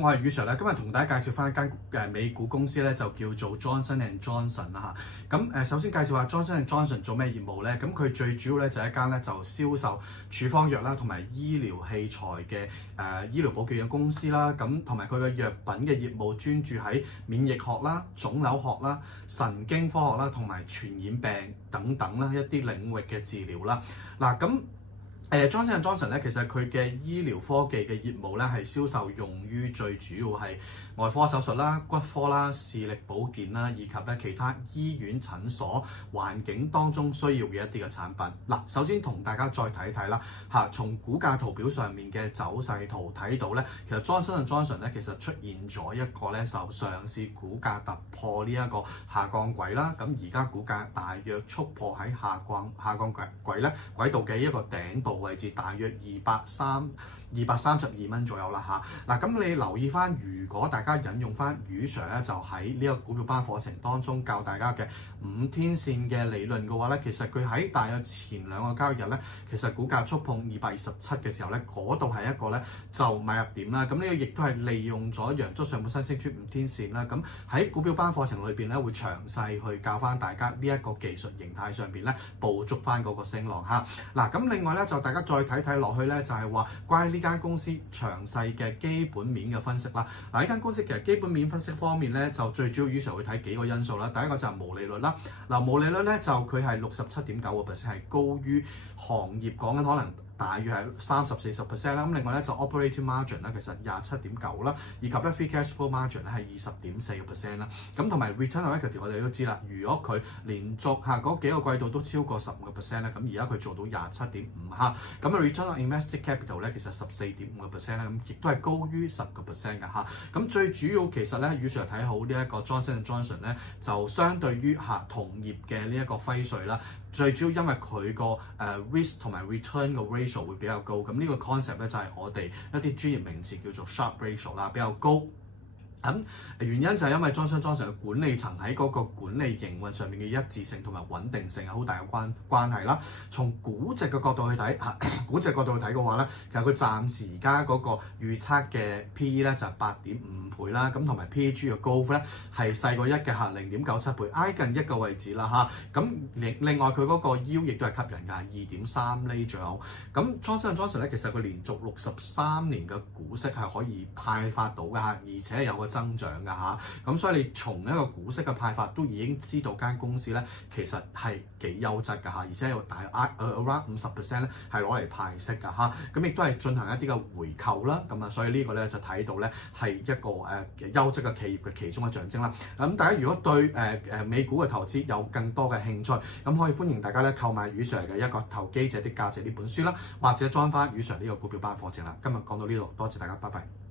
我係宇 Sir 咧，今日同大家介紹翻一間美股公司咧，就叫做 Johnson & Johnson 啦嚇。咁首先介紹下 Johnson & Johnson 做咩業務咧？咁佢最主要咧就係一間咧就銷售處方藥啦，同埋醫療器材嘅醫療保健嘅公司啦。咁同埋佢嘅藥品嘅業務專注喺免疫學啦、腫瘤學啦、神經科學啦，同埋傳染病等等啦一啲領域嘅治療啦。嗱咁。Johnson & Johnson 咧，其實佢嘅醫療科技嘅業務咧係銷售用於最主要係外科手術啦、骨科啦、視力保健啦，以及咧其他醫院診所環境當中需要嘅一啲嘅產品。嗱，首先同大家再睇睇啦嚇，從股價圖表上面嘅走勢圖睇到咧，其實 Johnson & Johnson 咧其實出現咗一個咧就上市股價突破呢一個下降軌啦。咁而家股價大約觸破喺下降軌咧軌道嘅一個頂部位置，大約232蚊左右啦嚇。嗱，咁你留意翻，如果大家引用翻宇 Sir 咧，就喺呢個股票班課程當中教大家嘅5天線嘅理論嘅話咧，其實佢喺大約前2個交易日咧，其實股價觸碰227嘅時候咧，嗰度係一個咧就買入點啦。咁呢個亦都係利用咗陽燭上半身升穿5天線啦。咁喺股票班課程裏邊咧，會詳細去教翻大家呢一個技術形態上邊咧捕捉翻嗰個升浪嚇。嗱，咁另外咧就大家再睇睇落去咧，就係話關於呢間公司詳細嘅基本面嘅分析啦。嗱，呢間公司其實基本面分析方面咧，就最主要宇 Sir會睇幾個因素啦。第一個就係毛利率啦。嗱，毛利率咧就佢係67.9%，係高於行業講緊可能大約係30-40% 啦。咁另外咧就 operating margin 啦，其實27.9%啦，以及咧 free cash flow margin 咧係20.4% 啦。咁同埋 return on equity 我哋都知啦，如果佢連續嗰幾個季度都超過15%咧，咁而家佢做到27.5%嚇。咁 return on invested capital 咧其實14.5% 啦，咁亦都係高於10%嘅嚇。咁最主要其實咧，宇 Sir 睇好呢一個 Johnson & Johnson 咧，就相對於同業嘅呢一個輝瑞啦。最主要因為佢個risk 同埋 return 個 ratio 會比較高，咁呢個 concept 咧就係我哋一啲專業名詞叫做 Sharpe ratio 啦，比較高。原因就係因為 Johnson & Johnson 嘅管理層喺嗰個管理營運上面嘅一致性同埋穩定性有好大嘅關係啦。從估值嘅角度去睇估值角度去睇嘅話咧，其實佢暫時而家嗰個預測嘅 PE 咧就係8.5倍啦，咁同埋 PEG 嘅高咧係細過1嘅嚇，0.97倍，挨近1個位置啦嚇。咁另外佢嗰個 yield 亦都係吸引㗎，2.3厘左右。咁 Johnson & Johnson 咧其實佢連續63年嘅股息係可以派發到㗎嚇，而且有個增長㗎嚇，咁所以你從一個股息嘅派發都已經知道間公司咧其實係幾優質㗎嚇，而且有大約 around 50% 咧係攞嚟派息㗎嚇，咁亦都係進行一啲嘅回購啦，咁啊所以呢個咧就睇到咧係一個優質嘅企業嘅其中嘅象徵啦。咁大家如果對美股嘅投資有更多嘅興趣，咁可以歡迎大家咧購買宇 Sir 嘅一個投機者的價值呢本書啦，或者裝翻宇 Sir 呢個股票班課程啦。今日講到呢度，多謝大家，拜拜。